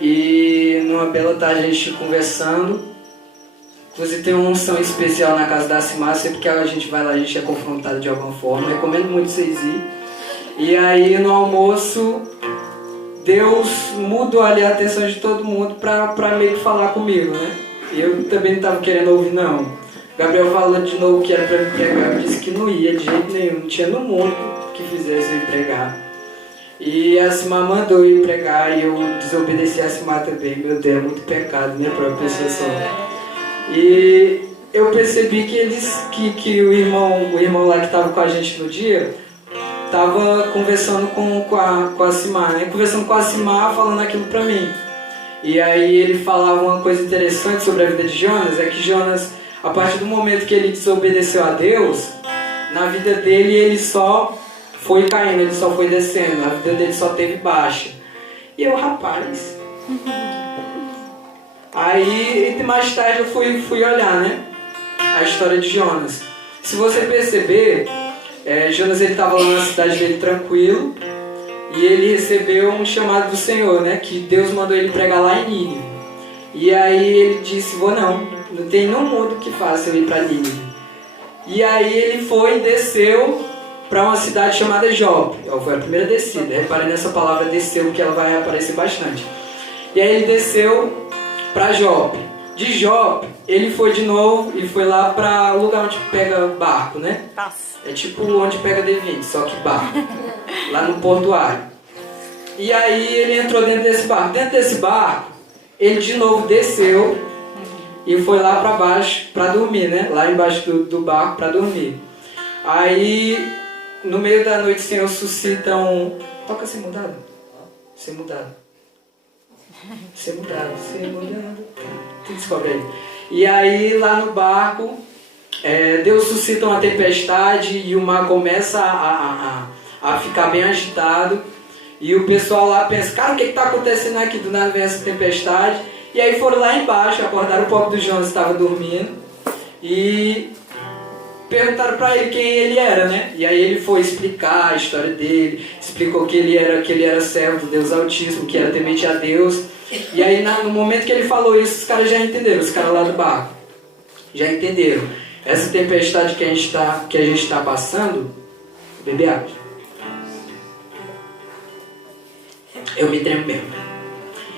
E numa bela tarde a gente conversando. Inclusive tem uma unção especial na casa da Cimar, sempre que a gente vai lá a gente é confrontado de alguma forma. Recomendo muito vocês irem. E aí no almoço, Deus mudou ali a atenção de todo mundo pra meio que falar comigo, né? E eu também não estava querendo ouvir não. Gabriel falou de novo que era pra me pregar, eu disse que não ia de jeito nenhum, não tinha no mundo que fizesse eu ir pregar. E a Cimar mandou eu ir pregar e eu desobedeci a Cimar também. Meu Deus, é muito pecado, minha própria pessoa só. E eu percebi que o irmão lá que estava com a gente no dia estava conversando com a Cimar, né? Conversando com a Cimar, falando aquilo pra mim. E aí ele falava uma coisa interessante sobre a vida de Jonas, é que Jonas, a partir do momento que ele desobedeceu a Deus, na vida dele ele só foi caindo, ele só foi descendo, a vida dele só teve baixa. E eu, rapaz... Aí, mais tarde eu fui olhar, né? A história de Jonas. Se você perceber, Jonas ele estava lá na cidade dele tranquilo, e ele recebeu um chamado do Senhor, né? Que Deus mandou ele pregar lá em Nínive. E aí ele disse, não tem nenhum mundo que faça eu ir para Nínive. E aí ele foi e desceu para uma cidade chamada Jope. Foi a primeira descida. Reparem nessa palavra desceu, porque ela vai aparecer bastante. E aí ele desceu para Jope. De Jope, ele foi de novo e foi lá para o lugar onde pega barco, né? É tipo onde pega D20, só que barco. Lá no portuário. E aí ele entrou dentro desse barco. Dentro desse barco, ele de novo desceu e foi lá para baixo para dormir, né? Lá embaixo do barco para dormir. Aí, no meio da noite, o Senhor suscita um... Toca sem mudado. Sem mudado. Ser mudado. Quem descobre aí? E aí lá no barco, Deus suscita uma tempestade e o mar começa a ficar bem agitado. E o pessoal lá pensa, cara, o que está acontecendo aqui? Do nada vem essa tempestade. E aí foram lá embaixo, acordaram o pobre do Jonas, estava dormindo. E perguntaram para ele quem ele era, né? E aí ele foi explicar a história dele, explicou que ele era servo do Deus Altíssimo, que era temente a Deus. E aí no momento que ele falou isso, os caras já entenderam, os caras lá do barco já entenderam. Essa tempestade que a gente está passando, bebê água. Eu me tremo mesmo.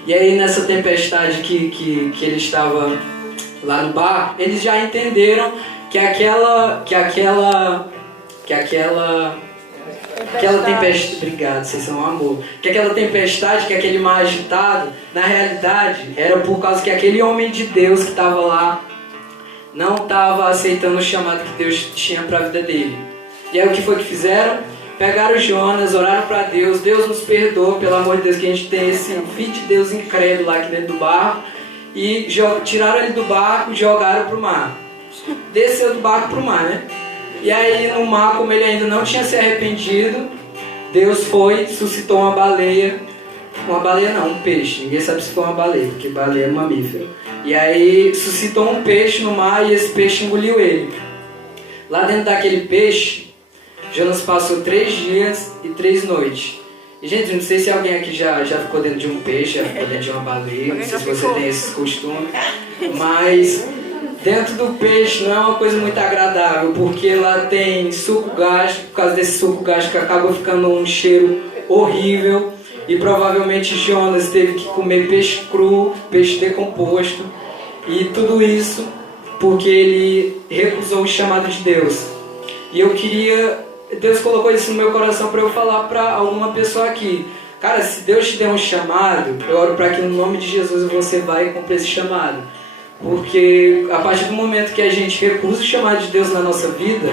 E aí nessa tempestade que ele estava lá no barco, eles já entenderam que aquela tempestade, obrigado, vocês são um amor. Que aquela tempestade, que aquele mar agitado, na realidade, era por causa que aquele homem de Deus que estava lá não estava aceitando o chamado que Deus tinha para a vida dele. E aí o que foi que fizeram? Pegaram Jonas, oraram para Deus, Deus nos perdoa, pelo amor de Deus, que a gente tem esse filho de Deus incrédulo lá aqui dentro do barco, e tiraram ele do barco e jogaram para o mar. Desceu do barco para o mar, né? E aí no mar, como ele ainda não tinha se arrependido, Deus suscitou uma baleia. Uma baleia não, um peixe. Ninguém sabe se foi uma baleia, porque baleia é mamífero. E aí suscitou um peixe no mar e esse peixe engoliu ele. Lá dentro daquele peixe, Jonas passou 3 dias e 3 noites. E gente, não sei se alguém aqui já ficou dentro de um peixe, já ficou dentro de uma baleia, não sei se você tem esse costume, mas... Dentro do peixe não é uma coisa muito agradável, porque lá tem suco gástrico, por causa desse suco gástrico acaba ficando um cheiro horrível. E provavelmente Jonas teve que comer peixe cru, peixe decomposto. E tudo isso porque ele recusou o chamado de Deus. E Deus colocou isso no meu coração para eu falar para alguma pessoa aqui. Cara, se Deus te der um chamado, eu oro para que no nome de Jesus você vai cumprir esse chamado. Porque a partir do momento que a gente recusa o chamado de Deus na nossa vida,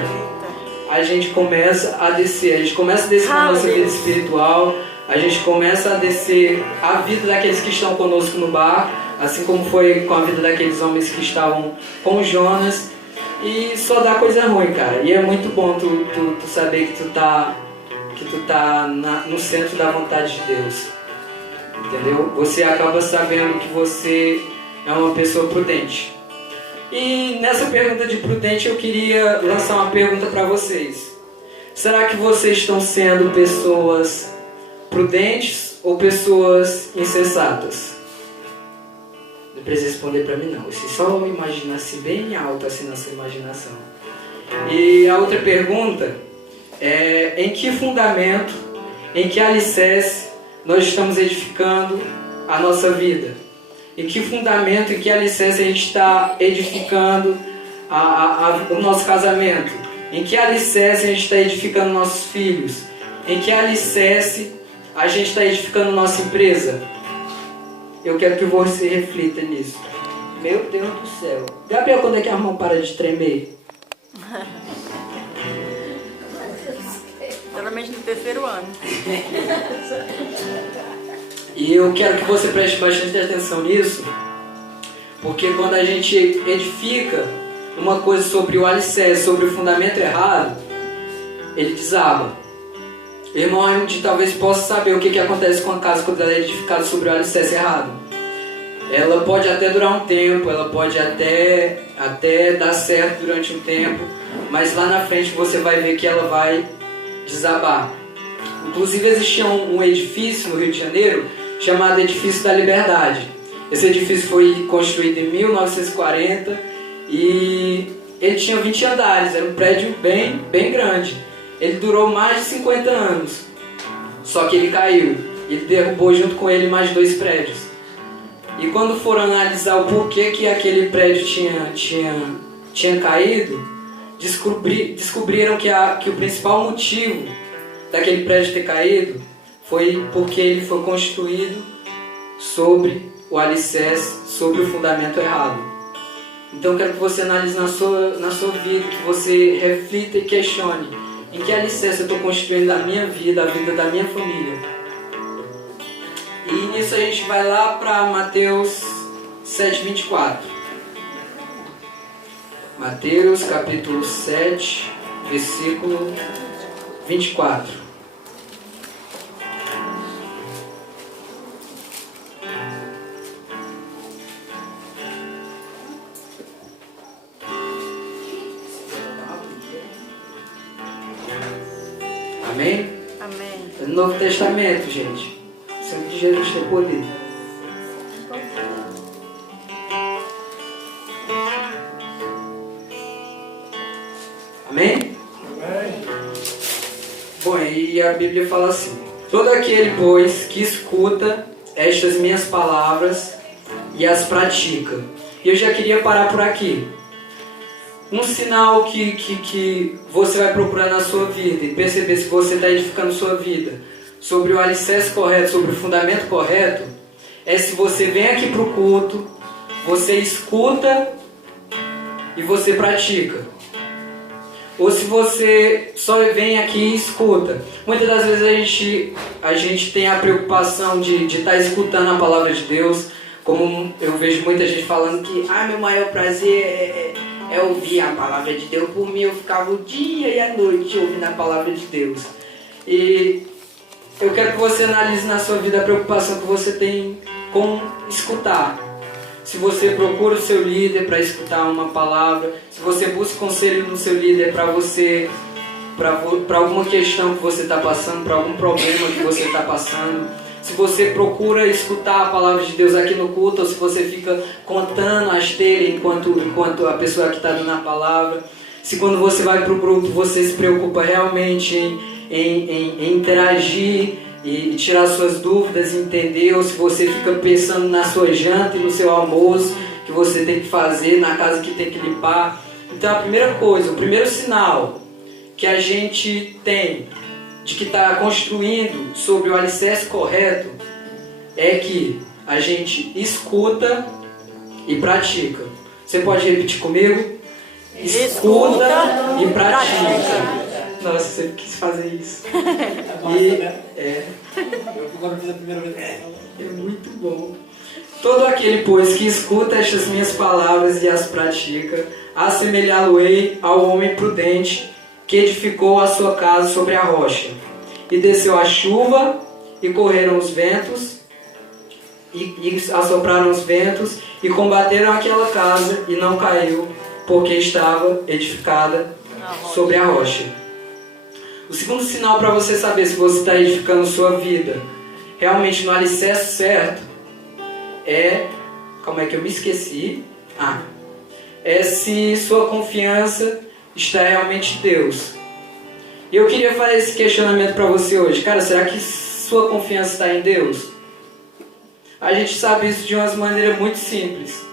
a gente começa a descer. A gente começa a descer na nossa vida espiritual, a gente começa a descer a vida daqueles que estão conosco no barco, assim como foi com a vida daqueles homens que estavam com Jonas. E só dá coisa ruim, cara. E é muito bom tu saber que tu tá no centro da vontade de Deus. Entendeu? Você acaba sabendo que você é uma pessoa prudente. E nessa pergunta de prudente eu queria lançar uma pergunta para vocês. Será que vocês estão sendo pessoas prudentes ou pessoas insensatas? Não precisa responder para mim não. Você só imagina assim bem alto assim na sua imaginação. E a outra pergunta é: em que fundamento, em que alicerce nós estamos edificando a nossa vida? Em que fundamento, em que alicerce a gente está edificando o nosso casamento? Em que alicerce a gente está edificando nossos filhos? Em que alicerce a gente está edificando nossa empresa? Eu quero que você reflita nisso. Meu Deus do céu. Gabriel, quando é que a mão para de tremer? Geralmente no terceiro ano. E eu quero que você preste bastante atenção nisso, porque quando a gente edifica uma coisa sobre o alicerce, sobre o fundamento errado, ele desaba. Irmão, a gente talvez possa saber o que acontece com a casa quando ela é edificada sobre o alicerce errado. Ela pode até durar um tempo, ela pode até dar certo durante um tempo, mas lá na frente você vai ver que ela vai desabar. Inclusive existia um edifício no Rio de Janeiro chamado Edifício da Liberdade. Esse edifício foi construído em 1940 e ele tinha 20 andares, era um prédio bem grande. Ele durou mais de 50 anos, só que ele caiu. Ele derrubou junto com ele mais 2 prédios. E quando foram analisar o porquê que aquele prédio tinha caído, descobriram que o principal motivo daquele prédio ter caído foi porque ele foi construído sobre o alicerce, sobre o fundamento errado. Então eu quero que você analise na sua vida, que você reflita e questione: em que alicerce eu estou construindo a minha vida, a vida da minha família? E nisso a gente vai lá para Mateus 7:24. Mateus capítulo 7, versículo 24. Amém? Amém. É no Novo Testamento, gente. Sempre que Jesus tem poder. Amém? Amém. Bom, e a Bíblia fala assim: todo aquele, pois, que escuta estas minhas palavras e as pratica. E eu já queria parar por aqui. Um sinal que você vai procurar na sua vida e perceber se você está edificando sua vida sobre o alicerce correto, sobre o fundamento correto, é se você vem aqui para o culto, você escuta e você pratica. Ou se você só vem aqui e escuta. Muitas das vezes a gente tem a preocupação de estar escutando a palavra de Deus, como eu vejo muita gente falando que meu maior prazer é ouvir a palavra de Deus. Por mim eu ficava o dia e a noite ouvindo a palavra de Deus. E eu quero que você analise na sua vida a preocupação que você tem com escutar. Se você procura o seu líder para escutar uma palavra, se você busca conselho no seu líder para alguma questão que você está passando, para algum problema que você está passando, se você procura escutar a palavra de Deus aqui no culto, ou se você fica contando as telhas enquanto a pessoa que está dando a palavra, se quando você vai para o grupo você se preocupa realmente em interagir e tirar suas dúvidas, entender, ou se você fica pensando na sua janta e no seu almoço que você tem que fazer, na casa que tem que limpar. Então a primeira coisa, o primeiro sinal que a gente tem de que está construindo sobre o alicerce correto é que a gente escuta e pratica. Você pode repetir comigo? Escuta e pratica. Nossa, você quis fazer isso. Eu agora fiz a primeira vez. É muito bom. Todo aquele, pois, que escuta estas minhas palavras e as pratica, assemelhá-lo-ei ao homem prudente que edificou a sua casa sobre a rocha. E desceu a chuva, e correram os ventos, e assopraram os ventos, e combateram aquela casa, e não caiu, porque estava edificada sobre a rocha. O segundo sinal para você saber se você está edificando sua vida realmente no alicerce certo, como é que eu me esqueci? É se sua confiança está realmente em Deus. E eu queria fazer esse questionamento para você hoje. Cara, será que sua confiança está em Deus? A gente sabe isso de uma maneira muito simples.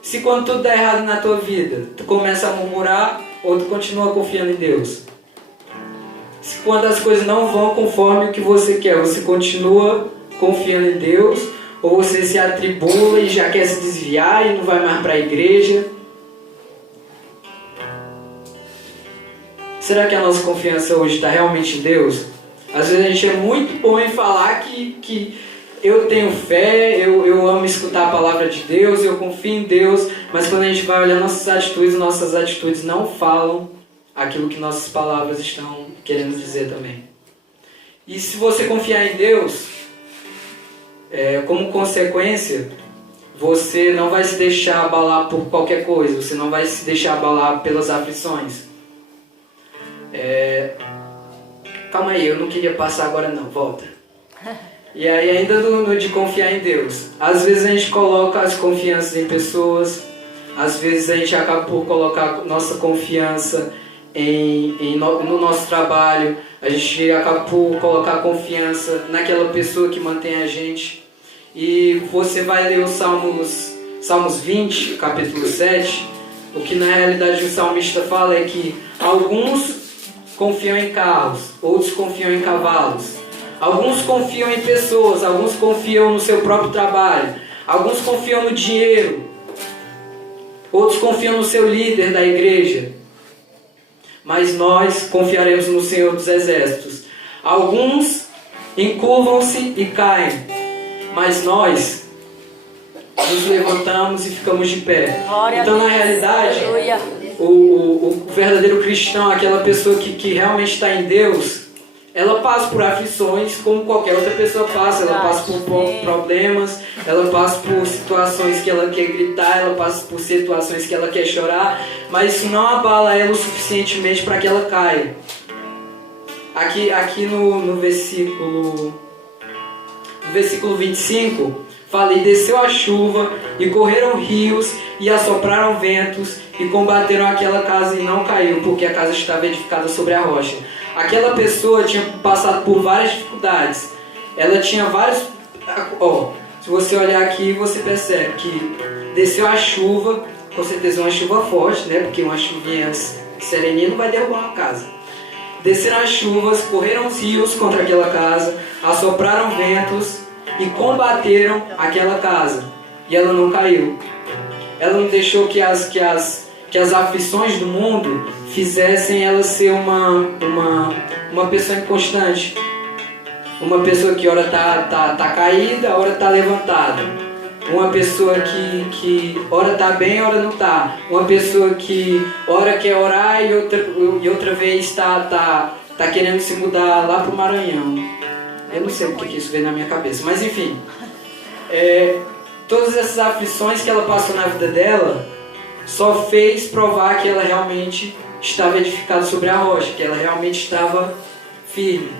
Se quando tudo dá errado na tua vida, tu começa a murmurar ou tu continua confiando em Deus? Se quando as coisas não vão conforme o que você quer, você continua confiando em Deus? Ou você se atribula e já quer se desviar e não vai mais para a igreja? Será que a nossa confiança hoje está realmente em Deus? Às vezes a gente é muito bom em falar que eu tenho fé, eu amo escutar a palavra de Deus, eu confio em Deus, mas quando a gente vai olhar nossas atitudes não falam aquilo que nossas palavras estão querendo dizer também. E se você confiar em Deus, como consequência, você não vai se deixar abalar por qualquer coisa, você não vai se deixar abalar pelas aflições. Calma aí, eu não queria passar agora não, volta. E aí ainda no de confiar em Deus, às vezes a gente coloca as confianças em pessoas, às vezes a gente acaba por colocar nossa confiança no nosso trabalho, a gente acaba por colocar confiança naquela pessoa que mantém a gente. E você vai ler os Salmos 20, capítulo 7, o que na realidade o salmista fala é que alguns confiam em carros, outros confiam em cavalos. Alguns confiam em pessoas, alguns confiam no seu próprio trabalho, alguns confiam no dinheiro, outros confiam no seu líder da igreja. Mas nós confiaremos no Senhor dos Exércitos. Alguns encurvam-se e caem, mas nós nos levantamos e ficamos de pé. Então, na realidade, o verdadeiro cristão, aquela pessoa que realmente está em Deus, ela passa por aflições como qualquer outra pessoa passa. Ela passa por problemas, ela passa por situações que ela quer gritar, ela passa por situações que ela quer chorar, mas isso não abala ela o suficientemente para que ela caia. Aqui no versículo 25, fala: e desceu a chuva, e correram rios, e assopraram ventos, e combateram aquela casa e não caiu, porque a casa estava edificada sobre a rocha. Aquela pessoa tinha passado por várias dificuldades. Ela tinha vários... se você olhar aqui, você percebe que desceu a chuva, com certeza uma chuva forte, né? Porque uma chuvinha sereninha não vai derrubar uma casa. Desceram as chuvas, correram os rios contra aquela casa, assopraram ventos e combateram aquela casa. E ela não caiu. Ela não deixou que as aflições do mundo fizessem ela ser uma pessoa inconstante. Uma pessoa que ora tá caída, ora tá levantada. Uma pessoa que ora tá bem, ora não tá. Uma pessoa que ora quer orar e outra vez tá querendo se mudar lá pro Maranhão. Eu não sei porque que isso veio na minha cabeça, mas enfim. Todas essas aflições que ela passou na vida dela só fez provar que ela realmente estava edificada sobre a rocha, que ela realmente estava firme.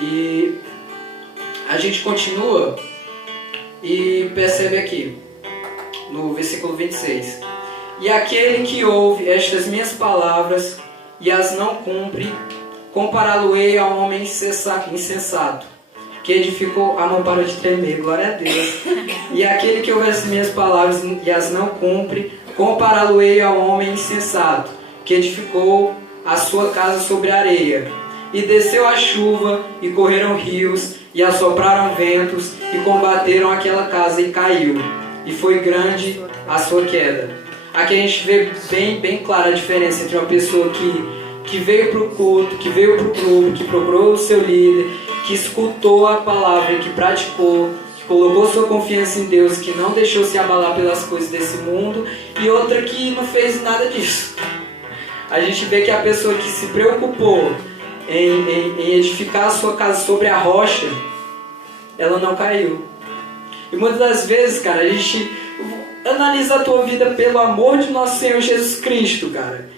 E a gente continua e percebe aqui, no versículo 26. E aquele que ouve estas minhas palavras e as não cumpre, compará-lo-ei a um homem insensato, que edificou... A mão parou de tremer, glória a Deus. E aquele que ouve as minhas palavras e as não cumpre, compará-lo-ei ao homem insensato, que edificou a sua casa sobre a areia. E desceu a chuva, e correram rios, e assopraram ventos, e combateram aquela casa, e caiu. E foi grande a sua queda. Aqui a gente vê bem clara a diferença entre uma pessoa que veio para o culto, que veio para o grupo, que procurou o seu líder, que escutou a palavra, que praticou, que colocou sua confiança em Deus, que não deixou se abalar pelas coisas desse mundo, e outra que não fez nada disso. A gente vê que a pessoa que se preocupou em edificar a sua casa sobre a rocha, ela não caiu. E muitas das vezes, cara, a gente analisa a tua vida pelo amor de nosso Senhor Jesus Cristo, cara.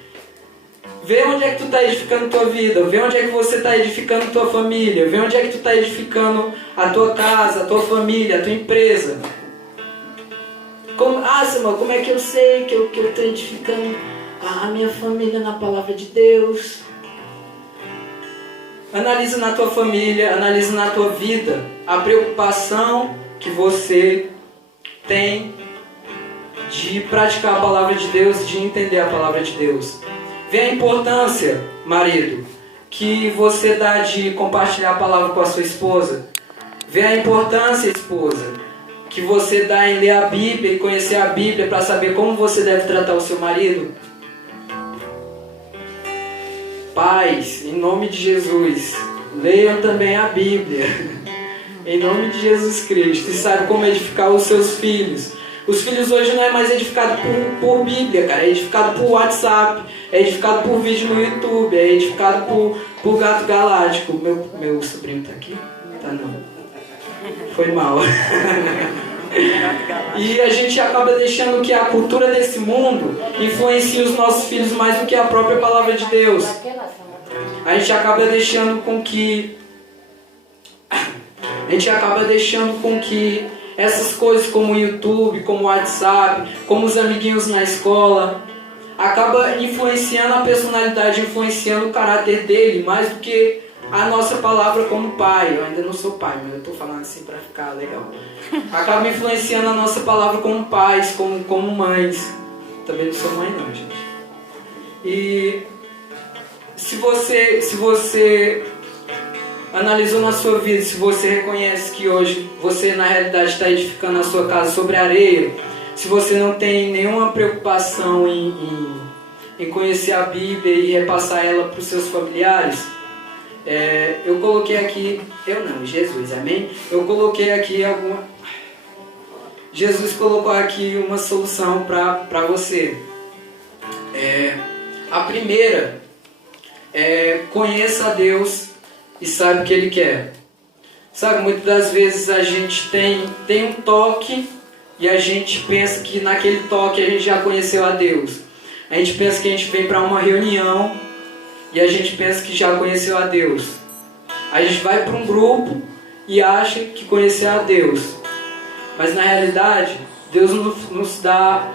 Vê onde é que tu está edificando tua vida, vê onde é que você está edificando tua família, vê onde é que tu está edificando a tua casa, a tua família, a tua empresa. Samuel, como é que eu sei que eu estou edificando a minha família na palavra de Deus? Analisa na tua família, analisa na tua vida a preocupação que você tem de praticar a palavra de Deus, de entender a palavra de Deus. Vê a importância, marido, que você dá de compartilhar a palavra com a sua esposa. Vê a importância, esposa, que você dá em ler a Bíblia e conhecer a Bíblia para saber como você deve tratar o seu marido. Pais, em nome de Jesus, leiam também a Bíblia, em nome de Jesus Cristo, e saibam como edificar os seus filhos. Os filhos hoje não é mais edificado por Bíblia, cara, é edificado por WhatsApp, é edificado por vídeo no YouTube, é edificado por Gato Galáctico. Meu sobrinho tá aqui? Tá não. Foi mal. E a gente acaba deixando que a cultura desse mundo influencie os nossos filhos mais do que a própria palavra de Deus. A gente acaba deixando com que essas coisas como o YouTube, como o WhatsApp, como os amiguinhos na escola, acaba influenciando a personalidade, influenciando o caráter dele mais do que a nossa palavra como pai. Eu ainda não sou pai, mas eu estou falando assim para ficar legal. Acaba influenciando a nossa palavra como pais, como mães. Também não sou mãe não, gente. E se você analisou na sua vida, se você reconhece que hoje você na realidade está edificando a sua casa sobre areia, se você não tem nenhuma preocupação em conhecer a Bíblia e repassar ela para os seus familiares, eu coloquei aqui, Jesus, amém? Eu coloquei aqui Jesus colocou aqui uma solução para você. A primeira é conheça a Deus e saiba o que Ele quer. Sabe, muitas das vezes a gente tem um toque e a gente pensa que naquele toque a gente já conheceu a Deus. A gente pensa que a gente vem para uma reunião e a gente pensa que já conheceu a Deus. A gente vai para um grupo e acha que conheceu a Deus. Mas na realidade, Deus nos dá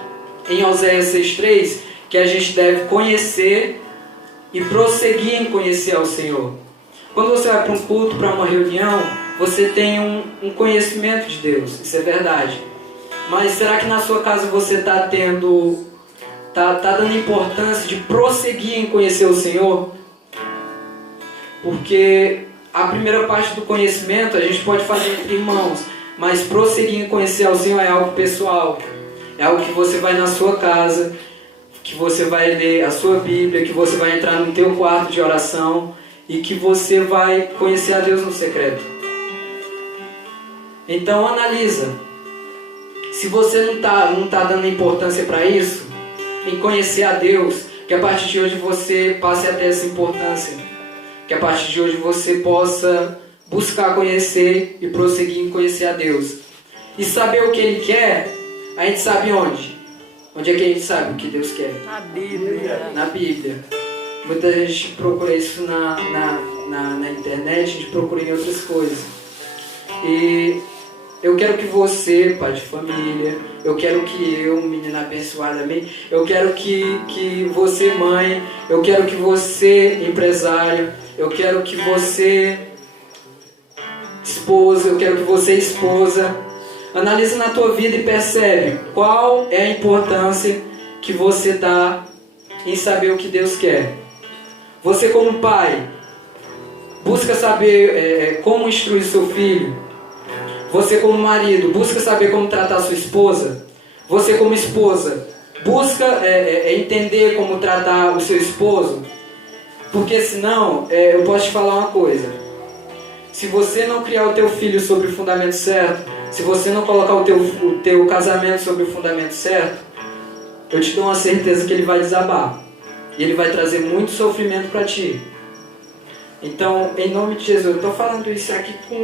em Oséias 6,3 que a gente deve conhecer e prosseguir em conhecer ao Senhor. Quando você vai para um culto, para uma reunião, você tem um conhecimento de Deus, isso é verdade. Mas será que na sua casa você está dando importância de prosseguir em conhecer o Senhor? Porque a primeira parte do conhecimento a gente pode fazer entre irmãos, mas prosseguir em conhecer ao Senhor é algo pessoal. É algo que você vai na sua casa, que você vai ler a sua Bíblia, que você vai entrar no teu quarto de oração e que você vai conhecer a Deus no secreto. Então analisa. Se você não tá dando importância para isso, em conhecer a Deus, que a partir de hoje você passe a ter essa importância. Que a partir de hoje você possa buscar conhecer e prosseguir em conhecer a Deus. E saber o que Ele quer, a gente sabe onde? Onde é que a gente sabe o que Deus quer? Na Bíblia. Na Bíblia. Muita gente procura isso na internet, a gente procura em outras coisas. E eu quero que você, pai de família, eu quero que eu, menina abençoada, amém? Eu quero que você, mãe, eu quero que você, empresário, eu quero que você, esposa, eu quero que você, esposa, analise na tua vida e percebe qual é a importância que você dá em saber o que Deus quer. Você como pai, busca saber como instruir seu filho. Você como marido, busca saber como tratar sua esposa. Você como esposa, busca entender como tratar o seu esposo. Porque senão, eu posso te falar uma coisa. Se você não criar o teu filho sobre o fundamento certo, se você não colocar o teu casamento sobre o fundamento certo, eu te dou uma certeza que ele vai desabar. E ele vai trazer muito sofrimento para ti. Então, em nome de Jesus, eu estou falando isso aqui com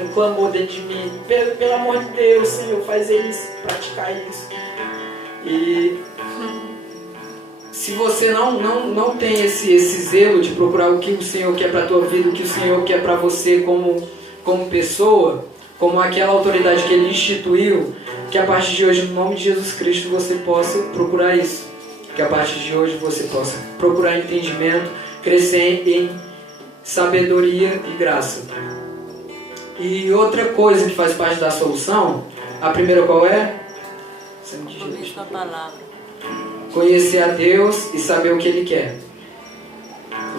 um clamor dentro de mim. Pelo amor de Deus, Senhor, faz isso, praticar isso. E se você não tem esse zelo de procurar o que o Senhor quer para a tua vida, o que o Senhor quer para você como pessoa, como aquela autoridade que Ele instituiu, que a partir de hoje, no nome de Jesus Cristo, você possa procurar isso. Que a partir de hoje você possa procurar entendimento, crescer em sabedoria e graça. E outra coisa que faz parte da solução, a primeira qual é? Conhecer a palavra. Conhecer a Deus e saber o que Ele quer.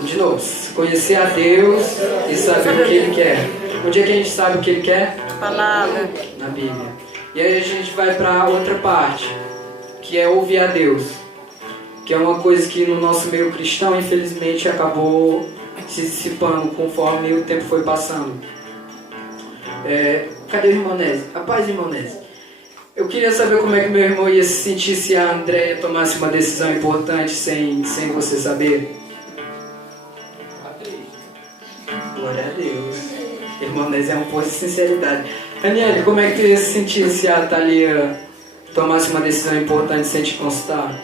De novo, conhecer a Deus e saber o que Ele quer. Onde é que a gente sabe o que Ele quer? Palavra. Na Bíblia. E aí a gente vai para outra parte, que é ouvir a Deus. Que é uma coisa que no nosso meio cristão, infelizmente, acabou se dissipando conforme o tempo foi passando. Cadê o irmão Nézio? Rapaz, irmão Nézio, eu queria saber como é que meu irmão ia se sentir se a Andréia tomasse uma decisão importante sem você saber. Glória a Deus. Irmão Nézio é um posto de sinceridade. Daniel, como é que tu ia se sentir se a Thalia tomasse uma decisão importante sem te consultar?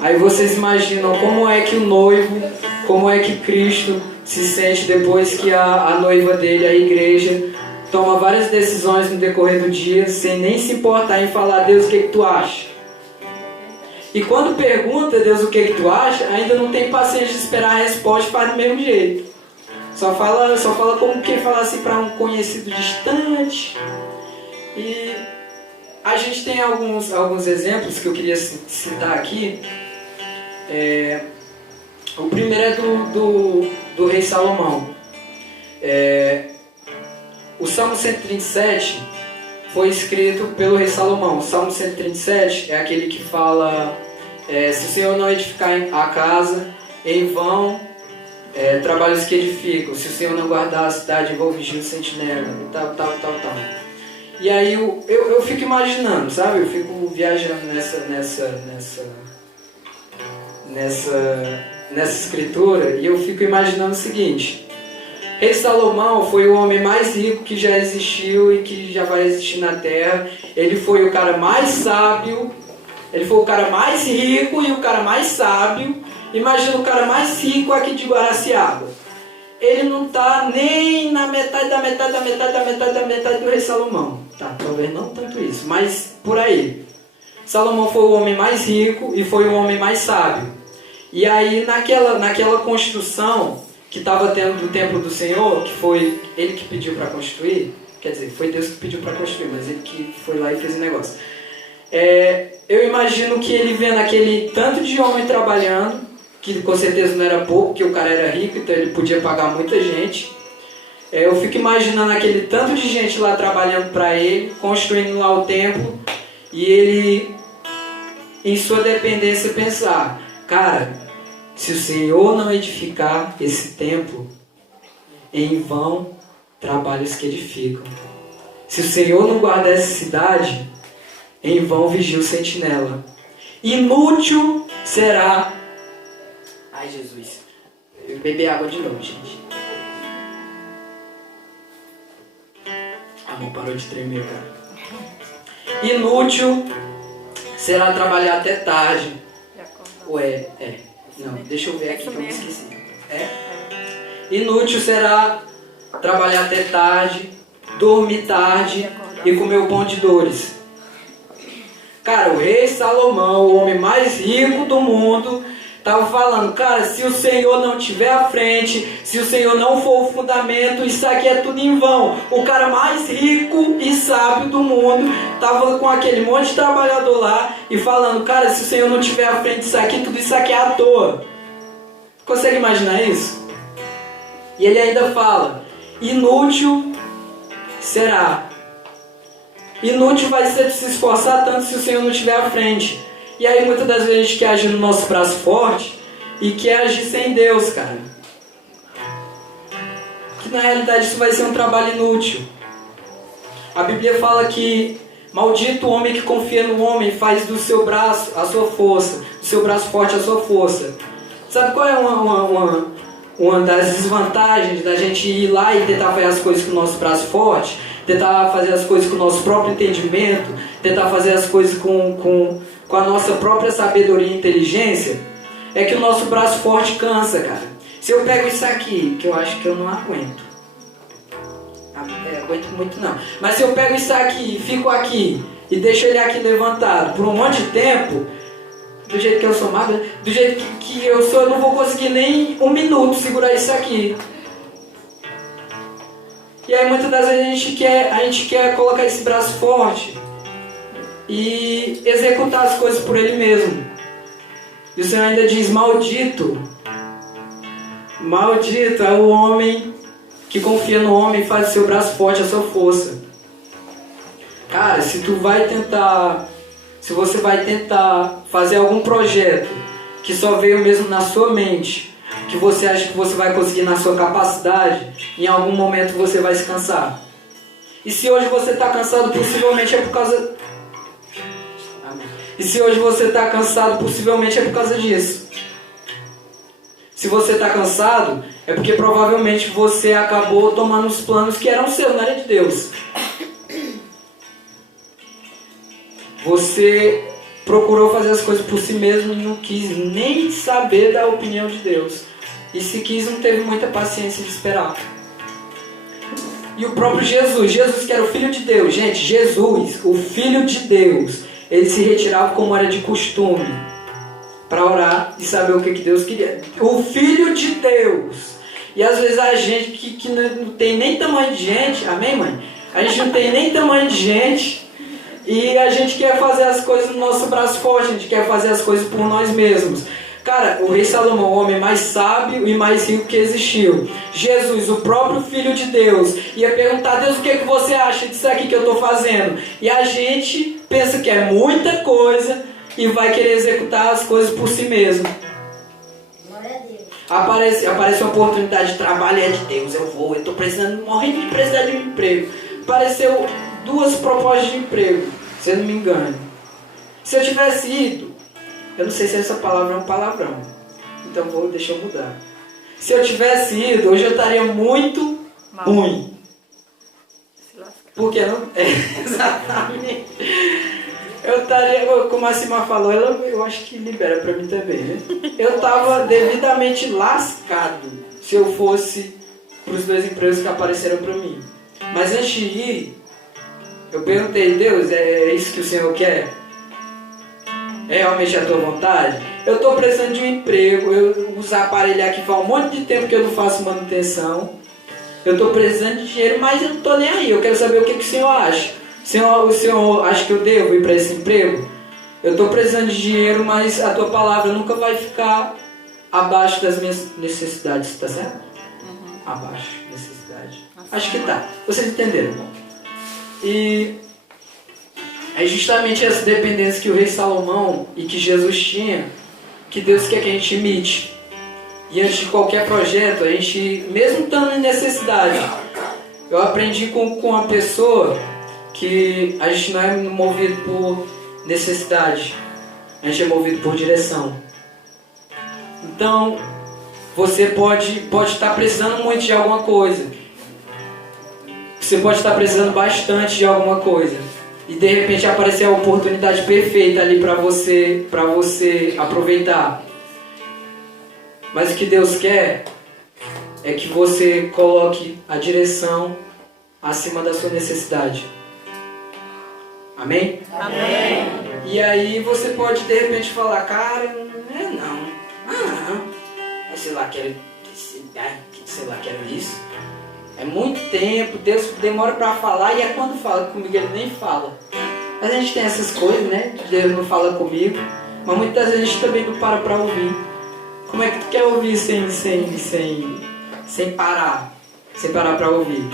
Aí vocês imaginam como é que o noivo, como é que Cristo se sente depois que a noiva dele, a igreja, toma várias decisões no decorrer do dia, sem nem se importar em falar: Deus, o que tu acha? E quando pergunta Deus o que tu acha, ainda não tem paciência de esperar a resposta e faz do mesmo jeito. Só fala como quem falasse para um conhecido distante. E a gente tem alguns exemplos que eu queria citar aqui. O primeiro é do rei Salomão. O Salmo 137 foi escrito pelo rei Salomão. O Salmo 137 é aquele que fala: se o Senhor não edificar a casa, em vão trabalhos que edificam. Se o Senhor não guardar a cidade, em vão vigia o sentinela. E tal. E aí eu fico imaginando, sabe? Eu fico viajando nessa escritura, e eu fico imaginando o seguinte: Rei Salomão foi o homem mais rico que já existiu e que já vai existir na terra. Ele foi o cara mais sábio, ele foi o cara mais rico e o cara mais sábio. Imagina o cara mais rico aqui de Guaraciaba. Ele não está nem na metade do rei Salomão. Tá, talvez não tanto isso, mas por aí. Salomão foi o homem mais rico e foi o homem mais sábio. E aí naquela construção que estava tendo do templo do Senhor, que foi ele que pediu para construir, quer dizer, foi Deus que pediu para construir, mas ele que foi lá e fez o negócio. Eu imagino que ele vendo aquele tanto de homem trabalhando, que com certeza não era pouco, porque o cara era rico, então ele podia pagar muita gente. Eu fico imaginando aquele tanto de gente lá trabalhando para ele, construindo lá o templo, e ele, em sua dependência, pensar: cara, se o Senhor não edificar esse templo, em vão trabalhos que edificam. Se o Senhor não guardar essa cidade, em vão vigia o sentinela. Inútil será... Ai, Jesus. Eu bebi água de novo, gente. A mão parou de tremer, cara. Inútil será trabalhar até tarde. Não, deixa eu ver aqui que eu me esqueci. Inútil será trabalhar até tarde, dormir tarde e comer o pão de dores. Cara, o rei Salomão, o homem mais rico do mundo, estava falando: cara, se o Senhor não estiver à frente, se o Senhor não for o fundamento, isso aqui é tudo em vão. O cara mais rico e sábio do mundo estava com aquele monte de trabalhador lá e falando: cara, se o Senhor não estiver à frente disso aqui, tudo isso aqui é à toa. Consegue imaginar isso? E ele ainda fala: inútil será. Inútil vai ser se esforçar tanto se o Senhor não estiver à frente. E aí muitas das vezes a gente quer agir no nosso braço forte e quer agir sem Deus, cara. Que na realidade isso vai ser um trabalho inútil. A Bíblia fala que maldito o homem que confia no homem, faz do seu braço a sua força, do seu braço forte a sua força. Sabe qual é uma das desvantagens da gente ir lá e tentar fazer as coisas com o nosso braço forte? Tentar fazer as coisas com o nosso próprio entendimento, tentar fazer as coisas com com a nossa própria sabedoria e inteligência, é que o nosso braço forte cansa, cara. Se eu pego isso aqui, que eu acho que eu não aguento. Aguento muito não. Mas se eu pego isso aqui e fico aqui e deixo ele aqui levantado por um monte de tempo, do jeito que eu sou magro, do jeito que eu sou, eu não vou conseguir nem um minuto segurar isso aqui. E aí muitas das vezes a gente quer colocar esse braço forte e executar as coisas por ele mesmo. E o Senhor ainda diz: maldito é o homem que confia no homem e faz o seu braço forte a sua força. Cara, se você vai tentar fazer algum projeto que só veio mesmo na sua mente, que você acha que você vai conseguir na sua capacidade, em algum momento você vai se cansar. E se hoje você está cansado, possivelmente é por causa... Amém. E se hoje você está cansado, possivelmente é por causa disso. Se você está cansado, é porque provavelmente você acabou tomando os planos que eram seus, não era de Deus. Você procurou fazer as coisas por si mesmo e não quis nem saber da opinião de Deus. E se quis, não teve muita paciência de esperar. E o próprio Jesus que era o Filho de Deus, gente, Jesus, o Filho de Deus, ele se retirava como era de costume para orar e saber o que Deus queria. O Filho de Deus. E às vezes a gente que não tem nem tamanho de gente, amém, mãe? A gente não tem nem tamanho de gente e a gente quer fazer as coisas no nosso braço forte, a gente quer fazer as coisas por nós mesmos. Cara, o rei Salomão, o homem mais sábio e mais rico que existiu, Jesus, o próprio Filho de Deus, ia perguntar: Deus, o que você acha disso aqui que eu estou fazendo? E a gente pensa que é muita coisa e vai querer executar as coisas por si mesmo. Aparece uma oportunidade de trabalho, é de Deus, eu estou precisando, morrendo de precisar de um emprego. Apareceu 2 propostas de emprego, se eu não me engano. Se eu tivesse ido, eu não sei se essa palavra é um palavrão, então deixa eu mudar. Se eu tivesse ido, hoje eu estaria muito ruim. Porque não? Exatamente. Eu estaria, como a Cima falou, eu acho que libera pra mim também, né? Eu estava devidamente lascado se eu fosse pros 2 empregos que apareceram pra mim. Mas antes de ir, eu perguntei: Deus, é isso que o Senhor quer? É realmente a tua vontade? Eu estou precisando de um emprego, eu uso aparelho aqui faz um monte de tempo que eu não faço manutenção. Eu estou precisando de dinheiro, mas eu não estou nem aí. Eu quero saber o que o Senhor acha. O Senhor acha que eu devo ir para esse emprego? Eu estou precisando de dinheiro, mas a tua palavra nunca vai ficar abaixo das minhas necessidades, tá certo? Abaixo da necessidade. Acho que tá. Vocês entenderam? E é justamente essa dependência que o rei Salomão e que Jesus tinha, que Deus quer que a gente imite. E antes de qualquer projeto, a gente, mesmo estando em necessidade, eu aprendi com uma pessoa que a gente não é movido por necessidade, a gente é movido por direção. Então, você pode estar precisando muito de alguma coisa. Você pode estar precisando bastante de alguma coisa. E de repente aparecer a oportunidade perfeita ali para você aproveitar. Mas o que Deus quer é que você coloque a direção acima da sua necessidade. Amém? Amém. E aí você pode de repente falar: cara, não. Sei lá, quero isso. É muito tempo, Deus demora para falar e é quando fala comigo ele nem fala. Mas a gente tem essas coisas, né? Deus não fala comigo, mas muitas vezes a gente também não para ouvir. Como é que tu quer ouvir sem parar? Sem parar para ouvir?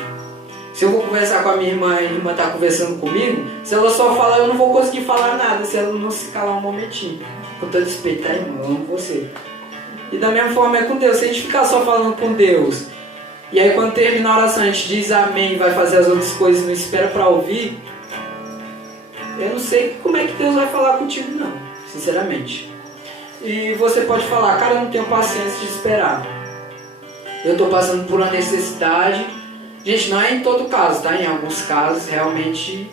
Se eu vou conversar com a minha irmã e a irmã está conversando comigo, se ela só falar, eu não vou conseguir falar nada se ela não se calar um momentinho. Com todo respeito, tá, irmã? Eu amo você. E da mesma forma é com Deus. Se a gente ficar só falando com Deus, e aí quando termina a oração a gente diz amém e vai fazer as outras coisas e não espera para ouvir, eu não sei como é que Deus vai falar contigo não, sinceramente. E você pode falar: cara, eu não tenho paciência de esperar. Eu estou passando por uma necessidade. Gente, não é em todo caso, tá? Em alguns casos, realmente,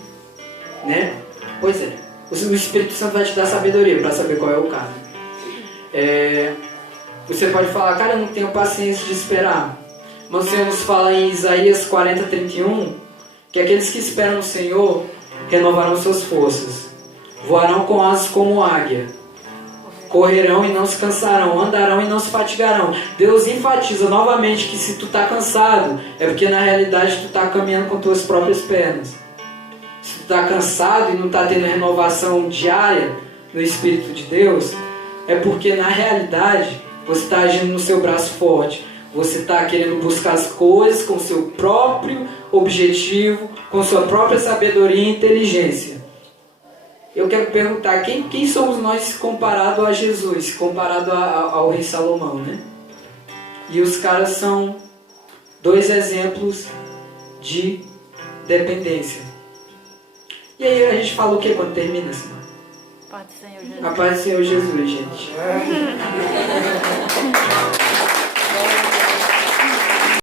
né? Pois é. O Espírito Santo vai te dar sabedoria para saber qual é o caso. Você pode falar, cara, eu não tenho paciência de esperar. Mas o Senhor nos fala em Isaías 40:31 que aqueles que esperam no Senhor renovarão suas forças, voarão com asas como águia, correrão e não se cansarão, andarão e não se fatigarão. Deus enfatiza novamente que se tu está cansado, é porque na realidade tu está caminhando com tuas próprias pernas. Se tu está cansado e não está tendo renovação diária no Espírito de Deus, é porque na realidade você está agindo no seu braço forte. Você está querendo buscar as coisas com seu próprio objetivo, com sua própria sabedoria e inteligência. Eu quero perguntar, quem somos nós comparado a Jesus, comparado ao rei Salomão, né? E os caras são dois exemplos de dependência. E aí a gente fala o que quando termina, senhor? Paz do Senhor Jesus. A paz do Senhor Jesus, gente.